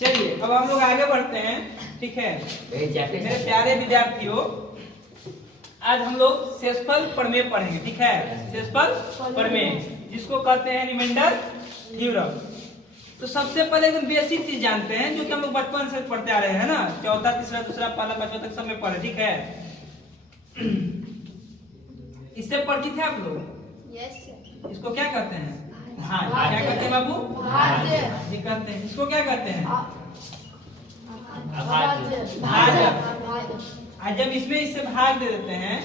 चलिए अब हम लोग आगे बढ़ते हैं, ठीक है मेरे प्यारे विद्यार्थियों। आज हम लोग शेषफल प्रमेय पढ़ेंगे, ठीक है शेषफल प्रमेय जिसको कहते हैं रिमाइंडर थ्योरम। तो सबसे पहले एकदम बेसिक चीज जानते हैं जो कि हम लोग बचपन से पढ़ते आ रहे हैं ना, चौथा तीसरा दूसरा पहला पांचवा तक सब में पढ़े, ठीक है। इससे परिचित है आप लोग? Yes sir. इसको क्या कहते हैं? भाज्य। क्या कहते हैं बाबू? भाज्य जी कहते हैं। इसको क्या कहते हैं? भाज्य। आज जब इसमें इससे भाग दे देते हैं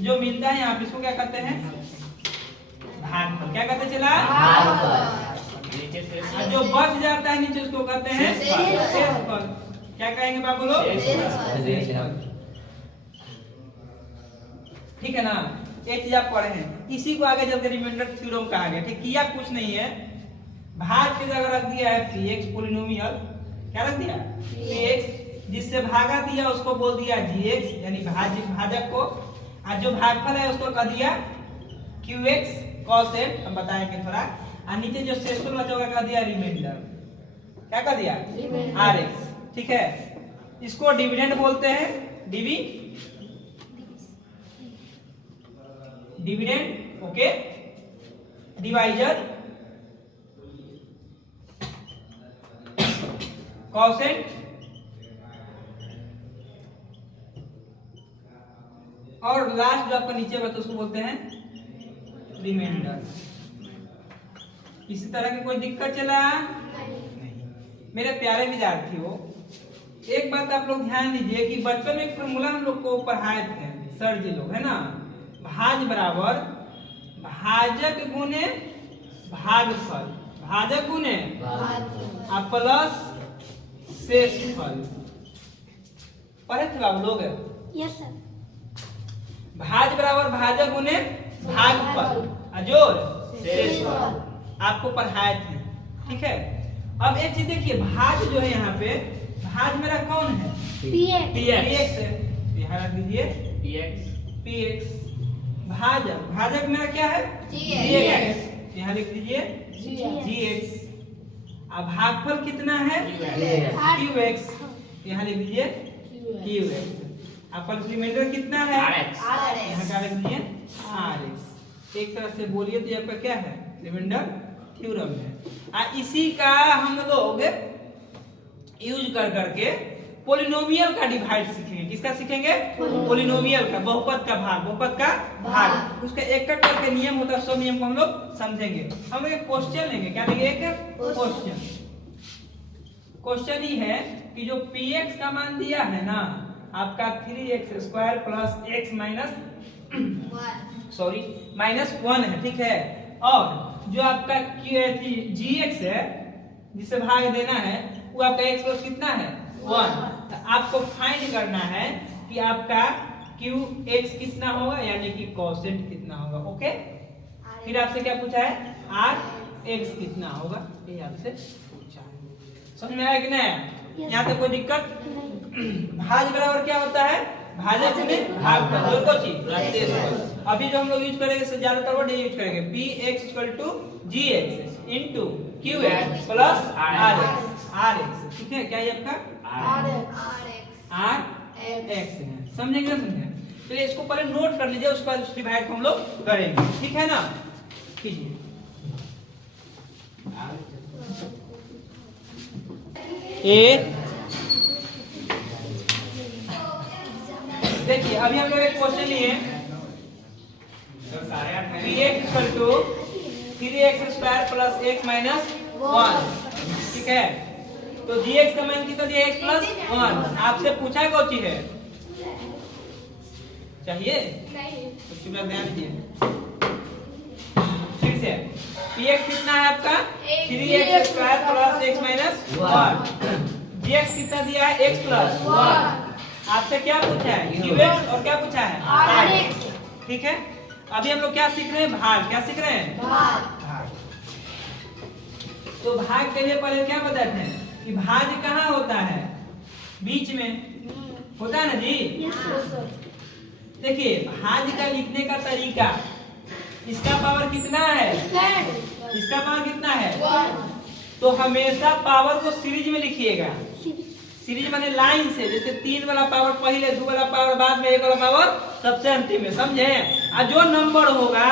जो मिलता है यहाँ पे, इसको क्या कहते हैं? भागफल। क्या कहते चला? और जो बच जाता है नीचे उसको कहते हैं शेषफल। क्या कहेंगे बाबू लोग? शेषफल। ठीक है ना, एक चीज आप पढ़े हैं, इसी को आगे चलकर रिमाइंडर थ्योरम कहा गया। ठीक, किया कुछ नहीं है, भाग की जगह रख दिया है px पोलिनोमियल। क्या रख दिया? px। जिससे भागा दिया उसको बोल दिया gx, यानी भाजक को। आज जो भागफल है उसको कह दिया qx cos x, हम बताएंगे थोड़ा। और नीचे जो शेषफल बचा होगा कह दिया रिमाइंडर। क्या कह दिया? rx। ठीक है, इसको डिविडेंड बोलते हैं, डिविडेंड, ओके। डिवाइजर, कॉसेंट और लास्ट जो आपका नीचे बता उसको बोलते हैं रिमाइंडर। इसी तरह की कोई दिक्कत चला? नहीं। मेरे प्यारे विद्यार्थियों, एक बात आप लोग ध्यान दीजिए कि बचपन में एक फॉर्मूला हम लोग को पढ़ाए थे सर जी लोग, है ना, भाज बराबर भाजक गुने भागफल, भाजक गुने प्लस शेषफल। पढ़े थे आप लोग? Yes sir. भाज बराबर भाजक गुने भागफल जोड़ शेषफल आपको पढ़ाए थे, ठीक है। अब एक चीज देखिए, भाज जो है यहाँ पे, भाज मेरा कौन है? px है, यहाँ रख दीजिए px। भाजक, भाजक मेरा क्या है? gx, यहाँ लिख दीजिए gx। अब भागफल कितना है? qx, यहाँ लिख दीजिए qx। अब रिमाइंडर कितना है? यहाँ का लिख दीजिए rx। एक तरह से बोलिए तो आपका क्या है? रिमाइंडर थ्योरम है। इसी का हम लोग यूज कर करके पोलिनोमियल का डिवाइड सीखेंगे। किसका सीखेंगे? पोलिनोमियल का, बहुपद का भाग, बहुपद का भाग। उसका एक एक करके नियम होता है, सब नियम को हम लोग समझेंगे। हम लोग एक क्वेश्चन लेंगे, क्या लेंगे? एक क्वेश्चन। क्वेश्चन ही है कि जो px का मान दिया है ना आपका 3x square plus x minus -1 है, ठीक है। और जो आपका gx है जिसे भाग देना है वो आपका x प्लस कितना है? 1। तो आपको फाइंड करना है कि आपका qx कितना होगा, यानी कि कोसेंट कितना होगा, ओके। फिर आपसे क्या पूछा है? rx कितना होगा, ये आपसे पूछा है। समझ में आया कि नहीं? यहाँ तक कोई दिक्कत? भाज बराबर क्या होता है? भाजक गुने भागफल, जो को चीज। अभी जो हम लोग यूज करेंगे ज्यादातर वर्ड यूज करेंगे, px gx into qx plus rx, ठीक है। क्या ये आपका rx है, समझेंगे ना? समझे? चलिए इसको पहले नोट कर लीजिए, उसके बाद डिवाइड को हम लोग करेंगे, ठीक है ना। कीजिए। देखिए अभी हम लोग एक क्वेश्चन लिए, px 3x square plus x minus 1, ठीक है। तो gx का मान कितना दिया? x plus 1। आपसे पूछा कौन चीज है? चाहिए? तो ध्यान दीजिए फिर से। px कितना है आपका? 3x square plus x minus 1। gx कितना दिया है? x plus 1। आपसे क्या पूछा है? qx और क्या पूछा है? rx, ठीक है। अभी हम लोग क्या सीख रहे हैं? भाग। क्या सीख रहे हैं? भाग। तो भाग के लिए पहले क्या बताते हैं कि भाज कहाँ होता है? बीच में होता है ना जी। देखिए भाज का लिखने का तरीका, इसका पावर कितना है? इसका पावर कितना है? तो हमेशा पावर को सीरीज में लिखिएगा। सीरीज माने लाइन से, जैसे 3 वाला पावर पहले, 2 वाला पावर बाद में, 1 वाला पावर सबसे अंतिम में, समझे। और जो नंबर होगा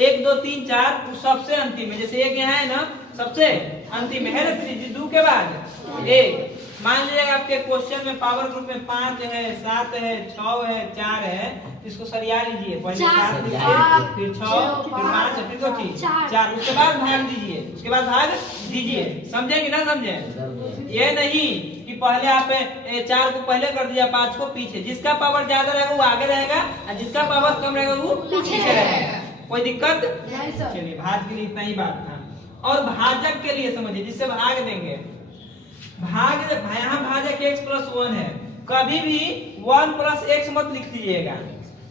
1 2 3 4 वो सबसे अंतिम में, जैसे 1 यहाँ है ना सबसे अंतिम में है ना सीरीज, 2 के बाद 1। मान लीजिएगा आपके क्वेश्चन में पावर ग्रुप में 5 है, 7 है, 6 है, 4 है, इसको सरिया लीजिए, पहले 7 दीजिए, फिर 6, फिर 5, फिर 2 4, उसके बाद भाग दीजिए, उसके बाद भाग दीजिए, समझे कि ना समझे। ये नहीं कि पहले आप 4 को पहले कर दिया, 5 को पीछे। जिसका पावर ज्यादा रहेगा वो आगे रहेगा और जिसका पावर कम रहेगा वो पीछे रहेगा। कोई दिक्कत? चलिए भाग के लिए इतना ही बात था। और भाजक के लिए समझिए, जिससे भाग देंगे, भाग यहाँ भाजक x + 1 है, कभी भी 1 + x मत लिख दीजिएगा।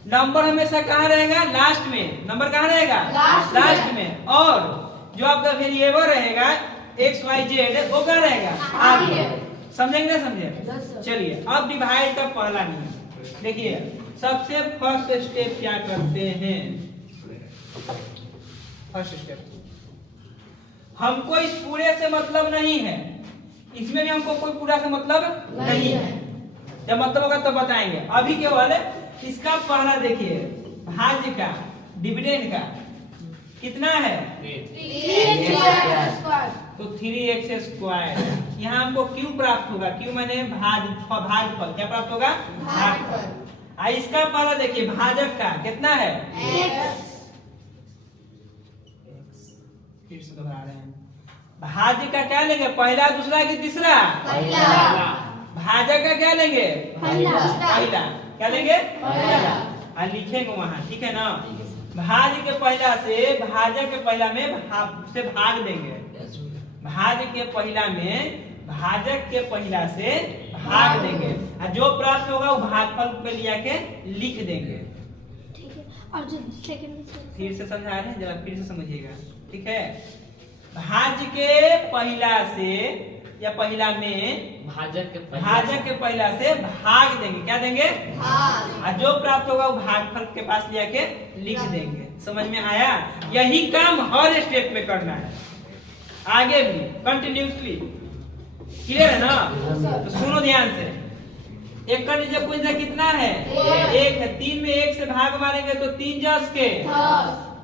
नंबर हमेशा कहाँ रहेगा? लास्ट में। नंबर कहाँ रहेगा? लास्ट में। और जो आपका वेरिएबल रहेगा x y z वो क्या रहेगा? आगे। समझेंगे ना समझे? चलिए अब डिवाइड का पहला नियम देखिए। सबसे फर्स्ट स्टेप क्या करते हैं? फर्स्ट स्टेप, हमको इस पूरे से मतलब नहीं है, इसमें भी हमको कोई पूरा से मतलब नहीं है। जब मतलब होगा तब बताएंगे। अभी केवल इसका पहला देखिए, भाज्य का, डिविडेंड का कितना है? 3x²। तो 3x²। यहाँ हमको क्यू प्राप्त होगा, क्यू माने भागफल, क्या प्राप्त होगा? भागफल। इसका पहला देखिए, भाजक का कितना है? x। फिर से दोहरा रहे हैं, भाज्य का क्या लेंगे? पहला, दूसरा कि तीसरा? पहला। भाजक का क्या लेंगे? पहला। क्या लेंगे? पहला। लिखेंगे वहां, ठीक है ना। भाज्य के पहला से भाजक के पहला में से भाग देंगे, भाज्य के पहला में भाजक के पहला से भाग देंगे, और जो प्राप्त होगा वो भागफल पे लिया के लिख देंगे। ठीक है। और जो सेकंड फिर से समझा रहे हैं, जरा फिर से समझिएगा, ठीक है। भाज्य के पहला से या पहला में भाजक के पहला से भाग देंगे, क्या देंगे? भाग। और जो प्राप्त होगा वो भागफल के पास लिया के लिख देंगे। समझ में आया? यही काम हर स्टेप में करना है, आगे भी कंटिन्यूसली। क्लियर है ना? तो सुनो ध्यान से। एक कर लीजिए, कुछ कितना है? 1 है। 3 में 1 से भाग मारेंगे तो 3 जस के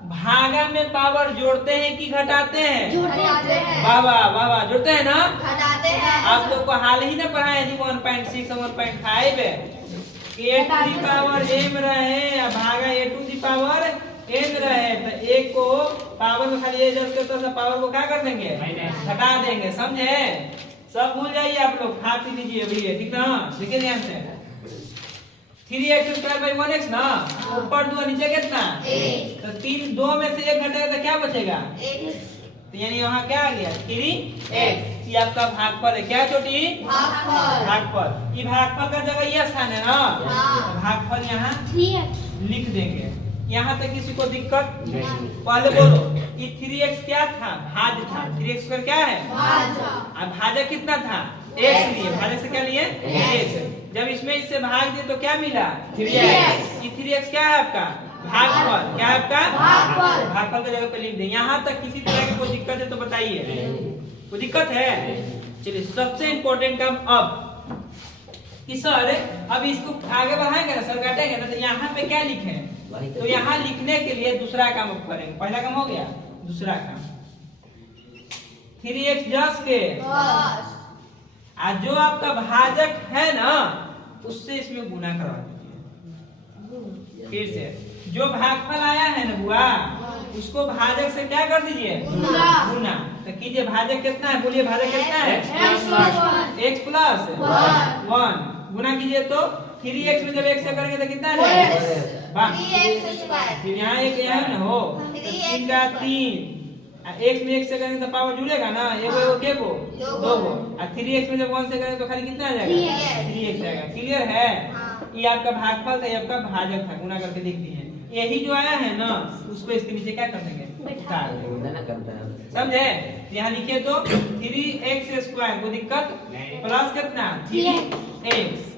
भागा में पावर जोड़ते हैं कि घटाते हैं? जोड़ते हैं। वाह वाह वाह वाह, जोड़ते हैं ना? घटाते हैं। आप लोग को हाल ही में पढ़ाया जी 1.6 और 1.5 a to the power m रहे या भागा a to the power n रहे, तो एक को पावर में खाली a जस के तो पावर को क्या कर देंगे? घटा देंगे। समझे? सब भूल जाइए आप लोग, खा पी लीजिए भैया, ठीक ना? देखिए ध्यान से, 3x² 1x ना, ऊपर 2 नीचे कितना? 1। तो 3 2 में से 1 घटेगा तो क्या बचेगा? 1। तो यानी यहाँ क्या आ गया? 3x। ये आपका भागफल है। क्या छोटी? भागफल। ये भागफल का जगह ये स्थान है ना, तो भागफल यहाँ 3x लिख देंगे। यहाँ तक किसी को दिक्कत? पहले बोलो, ये 3x क्या था? भाज्य था। 3x² क्या है? भाज्य। भाजक कितना था? x लिए, भाजक से क्या लिए? x। जब इसमें इससे भाग दिए तो क्या मिला? 3x। ये 3x क्या है आपका? भागफल। क्या है आपका? भागफल। भागफल की जगह पे लिख दें। यहाँ तक किसी तरह की कोई दिक्कत है तो बताइए। कोई दिक्कत है? चलिए सबसे इम्पोर्टेंट काम अब कि सर अब इसको आगे बढ़ाएंगे ना, सर काटेंगे ना, तो यहाँ पे क्या लिखे? तो यहाँ लिखने के लिए दूसरा काम अब करेंगे। पहला काम हो गया, दूसरा काम 3x जस के आज जो आपका भाजक है ना उससे इसमें गुना करवा दीजिए। फिर से जो भागफल आया है ना बुआ, उसको भाजक से क्या कर दीजिए? गुना। तो कीजिए, भाजक कितना है? बोलिए भाजक कितना है? x + 1। गुना कीजिए तो 3x में जब 1 से करेंगे तो कितना है? 3x²। फिर यहाँ एक यहाँ ना हो 3 का 3, x में 1 से करेंगे तो पावर जुड़ेगा ना, एगो के को 2 को। 3x में जब 1 से करेंगे तो खाली कितना आ जाएगा? 3x आएगा। क्लियर है? ये आपका भागफल था, ये आपका भाजक था, गुना करके लिख दिए। यही जो आया है ना उसको इसके नीचे क्या कर देंगे? समझे? यहाँ लिखे तो 3x² को दिक्कत प्लस कितना? 3x।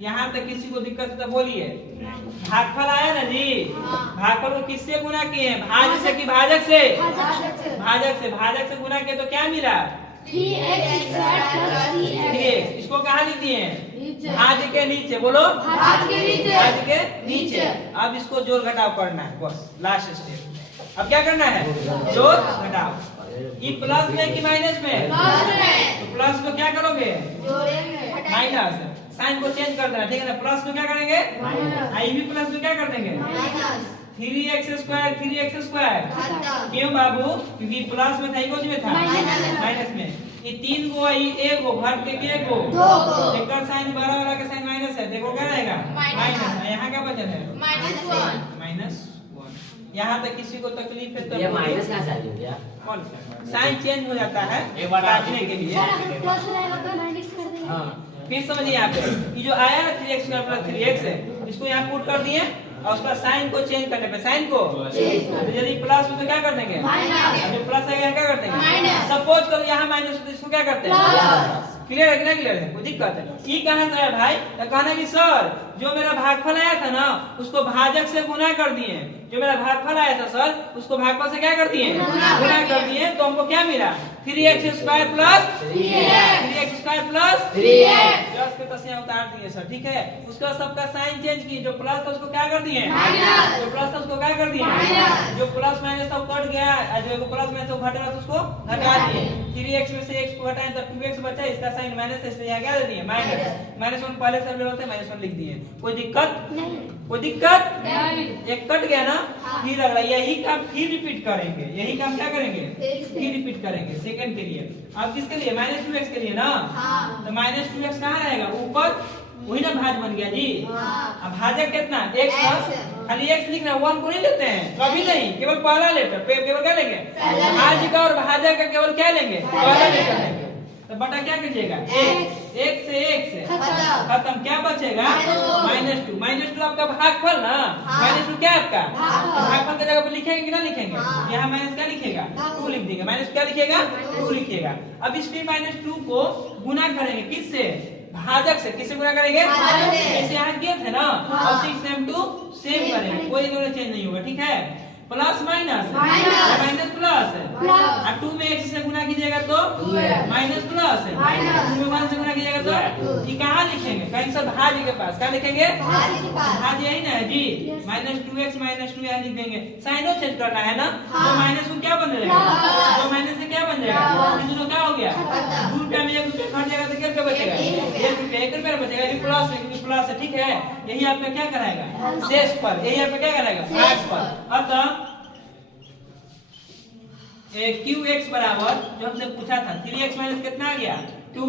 यहाँ तक किसी को दिक्कत है तो बोलिए। भागफल आया ना जी, भागफल को किससे गुना किए हैं? भाज्य से कि भाजक से? भाजक से। भाजक से गुना किए तो क्या मिला? 3x। इसको कहाँ लिख दिए हैं? भाज्य के नीचे, बोलो भाज्य के नीचे। अब इसको जोड़ घटाव करना है, बस लास्ट स्टेप। अब क्या करना है? जोड़ घटाव। ये प्लस में कि माइनस में? तो प्लस को क्या करोगे? माइनस। साइन को चेंज कर देना, ठीक है ना? प्लस को क्या करेंगे? आई भी प्लस को क्या कर देंगे? 3x²। क्यों बाबू? क्योंकि प्लस में था, इक्वल में था, माइनस में। ये 3 को ए को घट के को एक साइन बड़ा वाला का साइन माइनस है, देखो क्या रहेगा? माइनस। यहाँ क्या बचल है? -1। यहाँ तक किसी को तकलीफ है तो ये माइनस कहाँ से आ गया? साइन चेंज हो जाता है एक बार काटने के लिए। हाँ, फिर समझिए यहाँ पे ये जो आया ना 3x² + 3x है, इसको यहाँ पुट कर दिए और उसका साइन को चेंज करने पे साइन को तो यदि प्लस में तो क्या कर देंगे? जो प्लस है क्या कर देंगे? सपोज करो यहाँ माइनस तो इसको क्या करते हैं? क्लियर है कि नहीं क्लियर है? कोई दिक्कत है? ये कहाँ से आया भाई? तो कहना कि सर जो मेरा भागफल आया था ना उसको भाजक से गुना कर दिए। जो मेरा भागफल आया था सर उसको भागफल से क्या कर दिए? गुना कर दिए। तो हमको क्या मिला? 3x² + 3x² + 3x के तसिया उतार दिए सर, ठीक है? उसका सबका साइन चेंज की। जो प्लस था उसको क्या कर दिए? जो प्लस था उसको क्या कर दिए? जो प्लस माइनस था वो कट गया, जो प्लस माइनस वो घटेगा तो उसको घटा दिए। 3x में से x को घटाएं तो 2x बचा, इसका साइन माइनस है इसलिए यहाँ क्या दे दिए? -1 पहले से लेवल थे -1 लिख दिए। कोई दिक्कत नहीं? कोई दिक्कत नहीं। एक कट गया ना, फिर अगला यही काम फिर रिपीट करेंगे। यही काम क्या करेंगे? फिर रिपीट करेंगे सेकंड के लिए। अब किसके लिए? -2x के लिए ना। तो -2x कहाँ रहेगा? ऊपर, वही ना भाज बन गया जी। अब भाजक कितना? x खाली x लिखना, 1 को नहीं लेते हैं कभी नहीं, केवल पहला लेटर केवल क्या लेंगे? भाजक और भाजक का केवल क्या लेंगे? पहला लेटर लेंगे। तो बटा क्या कीजिएगा? एक से खत्म। क्या बचेगा? -2। -2 आपका भागफल ना। -2 क्या आपका भागफल की जगह पर लिखेंगे कि ना लिखेंगे? यहाँ माइनस क्या लिखेगा? 2 लिख देंगे। माइनस क्या लिखेगा? 2 लिखेगा। अब इस -2 को गुना करेंगे किससे? भाजक से। किससे गुना करेंगे? जैसे यहाँ किए थे ना, और 6 सेम टू सेम करेंगे, कोई चेंज नहीं होगा, ठीक है? प्लस माइनस प्लस और 2 में x से गुना कीजिएगा तो माइनस प्लस 2 में 1 से गुना कीजिएगा तो ये कहाँ लिखेंगे? कहीं सर भाज्य के पास क्या लिखेंगे? भाज्य यही ना है जी। -2x -2 यहाँ लिख देंगे। साइनो चेंज करना है ना, तो माइनस को क्या बन जाएगा? तो माइनस से क्या बन जाएगा? दोनों क्या हो गया? 2 रुपया में 1 रुपया खर्च जाएगा तो क्या रुपया बचेगा? 1 रुपया बचेगा। ये प्लस है, ठीक है? यही आपका क्या कराएगा? शेष पर। यही आपका क्या कराएगा? भाग पर। अतः qx बराबर जो हमसे पूछा था 3x माइनस कितना आ गया? 2।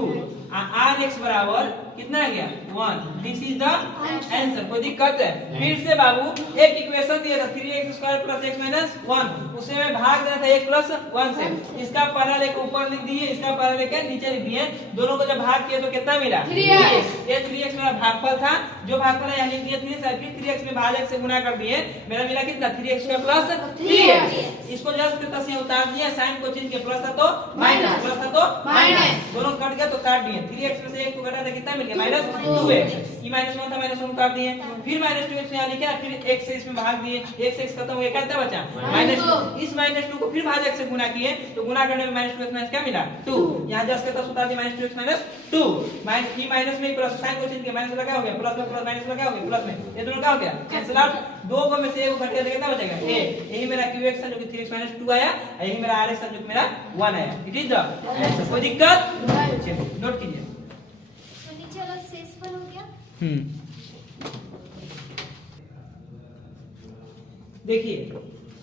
rx बराबर कितना आ गया? 1। This is the answer. कोई दिक्कत है? फिर से बाबू एक इक्वेशन दिया था 3x² + x - 1, उसे में भाग देना था 1 + 1 से। इसका पहला लेके ऊपर लिख दिए, इसका पहला लेके नीचे लिख दिए। दोनों को जब भाग किए तो कितना मिला? 3x। ये 3x मेरा भागफल था। जो भागफल है यहाँ लिख दिया 3x, फिर 3x में भाजक से गुना कर दिए। मेरा मिला कितना? 3x² + 3x। इसको जस्ट तसिया उतार दिया, साइन को चेंज किया। प्लस था तो माइनस, प्लस था तो माइनस, दोनों कट गया तो काट दिए। 3x में से 1 को घटा तो कितना मिल गया? -2x। ये -1 था, -1 काट दिए। फिर -2x यहाँ लिखा, फिर x से इसमें भाग दिए। x से x खत्म हो गया, कितना बचा? -2। इस -2 को फिर भाजक से गुना किए तो गुना करने में -2x माइनस क्या मिला? 2। यहाँ जस्ट का उतार दिया -2x - 2। ये माइनस में प्लस साइन को चेंज किया, माइनस लगा हो गया, प्लस में प्लस माइनस लगा हो गया, प्लस में ये दोनों क्या हो गया? Cancel out. 2 को में से 1 को घटा देंगे कितना बचेगा? a। यही मेरा qx था जो कि 3x - 2 आया, यही मेरा rx था जो कि मेरा 1 आया। It is the answer. कोई दिक्कत? चलिए नोट कीजिए। तो नीचे वाला शेषफल हो गया। देखिए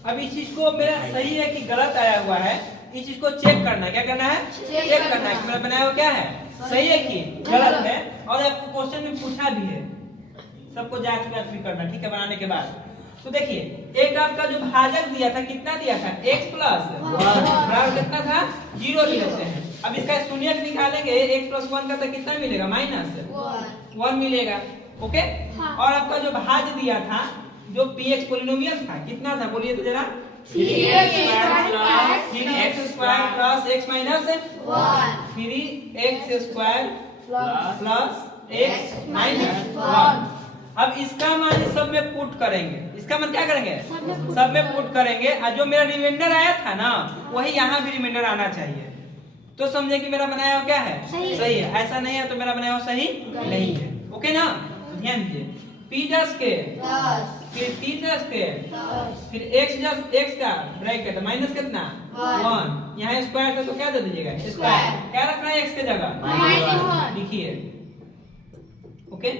अब इस चीज को मेरा सही है कि गलत आया हुआ है, इस चीज को चेक करना है। क्या करना है? चेक करना है कि मेरा बनाया हुआ क्या है, सही है कि गलत है। और आपको क्वेश्चन में पूछा भी है, सबको जांच भी करना, ठीक है, बनाने के बाद। तो देखिए एक आपका जो भाजक दिया था कितना दिया था? x प्लस बराबर कितना था? 0 ले लेते हैं। अब इसका शून्यक निकालेंगे, x + 1 का तो कितना मिलेगा? -1 मिलेगा। ओके। और आपका जो भाज्य दिया था जो px पोलिनोमियल था कितना था? बोलिए तो जरा। 3x² + 3x² + x - 1 3x² + x - 1। अब इसका मान सब में पुट करेंगे। इसका मान क्या करेंगे? सब में पुट करेंगे। और जो मेरा रिमाइंडर आया था ना वही यहाँ भी रिमाइंडर आना चाहिए। तो समझे कि मेरा बनाया हुआ क्या है, सही है। ऐसा नहीं है तो मेरा बनाया हुआ सही नहीं है। ओके ना, तो ध्यान दीजिए, p 10 के 10 फिर 3 10 के 10 फिर x का ब्रैकेट माइनस कितना 1, यहाँ स्क्वायर था तो क्या दे दीजिएगा स्क्वायर, क्या रखना है x के जगह -1 लिखिए। ओके,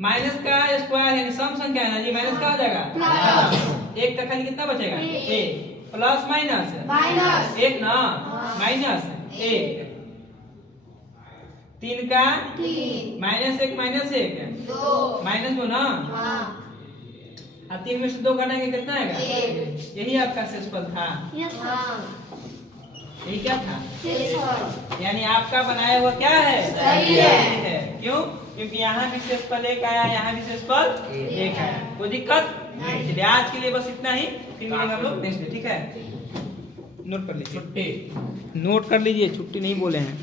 माइनस का स्क्वायर है सम संख्या है ना जी, माइनस का हो जाएगा एक का खाली कितना बचेगा a प्लस माइनस माइनस एक ना माइनस एक, 3 का 3 माइनस एक 2 माइनस 2 ना, हाँ अब 3 में से 2 घटाएंगे कितना आएगा, एक। यही आपका शेषफल था, हाँ यही क्या था, शेषफल यानी आपका बनाया हुआ क्या है, सही है। क्यों, क्योंकि यहाँ भी शेषफल 1 आया, यहाँ भी शेषफल 1 आया, कोई दिक्कत नहीं। चलिए आज के लिए बस इतना ही, फिर मिलेंगे हम लोग नेक्स्ट डे, ठीक है। नोट कर लीजिए, छुट्टी नोट कर लीजिए, छुट्टी नहीं बोले हैं।